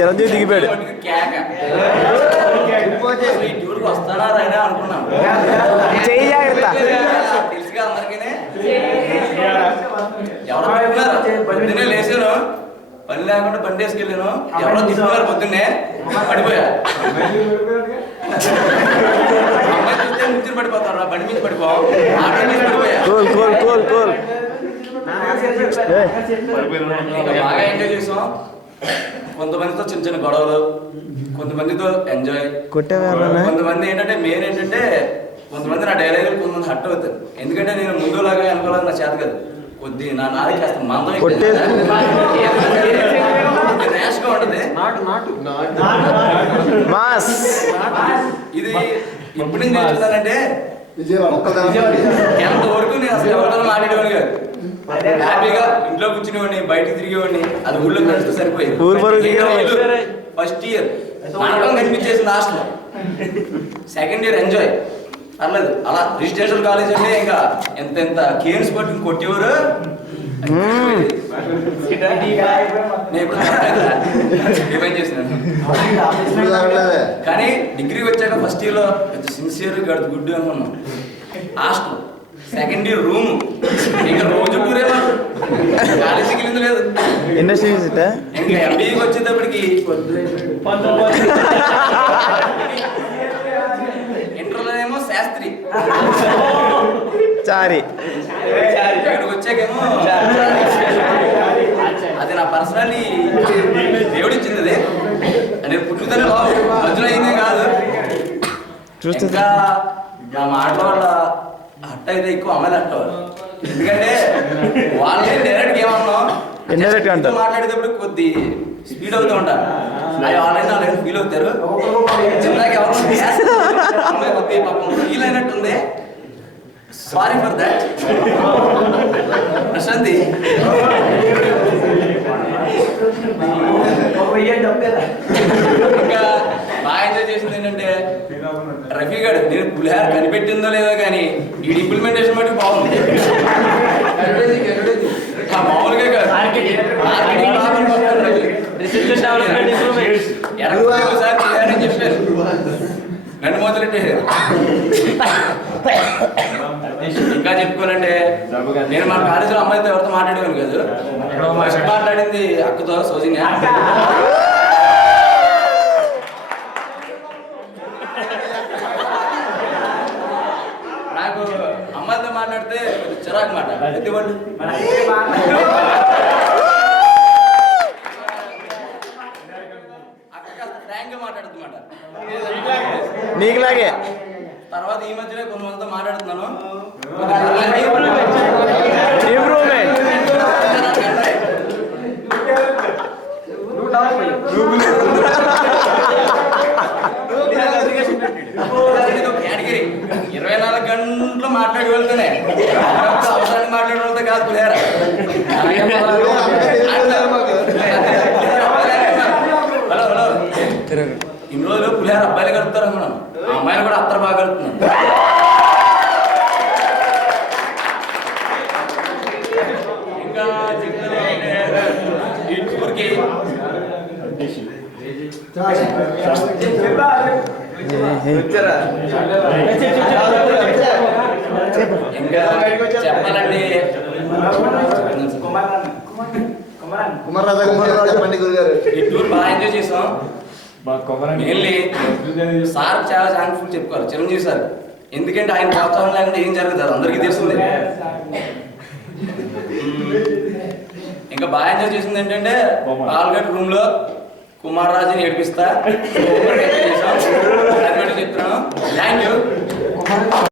చిరంజీవి దిగిపోయాడు. వస్తానా రాయనా అనుకున్నాను. చెయ్యి జాగ్రత్త. తెలుసుగా అందరికీ. ఎవరో పెట్టుకున్నారు పొద్దున్నే లేచాను, పని లేకుండా బండి వేసుకెళ్ళాను. ఎవరో తిప్పుకున్నారు పొద్దున్నే, పడిపోయా. అమ్మాయి చూస్తే ముచ్చురు పడిపోతారు, బండి మీద పడిపోయాం. ఆటో మీద పడిపోయా. బాగా ఎంజాయ్ చేసాం. కొంతమందితో చిన్న చిన్న గొడవలు, కొంతమందితో ఎంజాయ్. కొంతమంది ఏంటంటే మెయిన్ ఏంటంటే కొంతమంది నా డైలాగులు కొంతమంది హట్ అవుతారు. ఎందుకంటే నేను ముందులాగా అనుకోలేదు, నా చేత కదా. కొద్ది నా నాది కాస్త మందం ర్యాష్గా ఉంటుంది. ఇది ఎప్పుడు నేను చేస్తున్నానంటే ఎంతవరకు నేను అసలు ఎవరితో మాట్లాడేవాడిని కాదు. హ్యాపీగా ఇంట్లో కూర్చునేవాడిని, బయటకు తిరిగేవాడిని. అది ఊళ్ళో కలిస్తే సరిపోయింది. ఫస్ట్ ఇయర్ నాటకం కనిపించేసి లాస్ట్ లో, సెకండ్ ఇయర్ ఎంజాయ్ పర్లేదు. అలా రెసిడెన్షియల్ కాలేజ్ అంటే ఇంకా ఎంత కేర్స్ పట్టుకుని కొట్టేవారు. కానీ డిగ్రీకి వచ్చాక ఫస్ట్ ఇయర్ లో సిన్సియర్ గడు గుడ్ అనుకున్నాం. హాస్టల్ సెకండ్ ఇయర్ రూమ్, ఇంకా రోజు టూరేమో, కాలేజీకి వెళ్ళింది లేదు. ఇండస్ట్రీ ఇంకా ఎంబీఏకి వచ్చేటప్పటికి ఇంటర్లో ఏమో శాస్త్రి, చారి, ఇక్కడికి వచ్చాకేమో అది నా పర్సనల్లీ దేవుడు ఇచ్చింది. అది నేను పుట్టుకనే మధ్యలో అయిందే కాదు. ఇంకా నా మాటల వల్ల హట్ అయితే ఎక్కువ అమ్మాయిలు హట్ అవ్వాలి. ఎందుకంటే వాళ్ళే డైరెక్ట్ ఏమన్నాం మాట్లాడేటప్పుడు కొద్ది స్పీడ్ అవుతూ ఉంటారు. అవి ఆల్రెడీ ఫీల్ అవుతారు. చిన్నగా ఎవరు అమ్మాయి కొద్ది పాపం ఫీల్ అయినట్టుంది. Sorry for that. ప్రశాంతి ఇంకా బాగా ఎంజాయ్ చేసింది ఏంటంటే రఫీ గారు, నేను పులిహార కనిపెట్టిందో లేదో కానీ ఈ ఇంప్లిమెంటేషన్ బట్టి బాగుంది. మామూలుగా కాదు, ఒకసారి చేయాలని చెప్పారు, నన్ను మొదలెట్టేసారు. ఇంకా చెప్పుకోవాలంటే నేను మన కాలేజీలో అమ్మాయితో ఎవరితో మాట్లాడేవాను కాదు. ఫస్ట్ మాట్లాడింది అక్కతో, సౌజన్య. నాకు అమ్మాయితో మాట్లాడితే చిరాకు మాట ఎత్తివ్వండి. అక్క కాస్త ఫ్రాంక్ గా మాట్లాడుతున్నమాట. నీకులాగే తర్వాత ఈ మధ్యనే కొంతమందితో మాట్లాడుతున్నాను. కేటగిరీ 24 గంటలు మాట్లాడి వెళ్తూనే, అవసరాన్ని మాట్లాడే వెళ్తే కాదు పులిహార. హలో హలో, ఇన్ని రోజులు పులిహార అబ్బాయిలు కలుపుతారు అనుకున్నాను. ఆ అమ్మాయిలు కూడా అత్తరు బాగా కలుపుతున్నాను. ఇంకా ఈ టూర్కి ఇంకా చెప్పాలండి, ఈ టూర్ బాగా ఎంజాయ్ చేసాం. మెయిన్లీ సార్ చాలా థ్యాంక్ఫుల్ చెప్పుకోవాలి, చిరంజీవి సార్. ఎందుకంటే ఆయన ప్రోత్సాహం లేకుండా ఏం జరుగుతుంది అందరికీ తెలుస్తుంది. ఇంకా బాగా ఎంజాయ్ చేసింది ఏంటంటే పాల్గట్ రూమ్ లో కుమార్ రాజుని ఏడిపిస్తా చెప్తున్నాను. Thank you.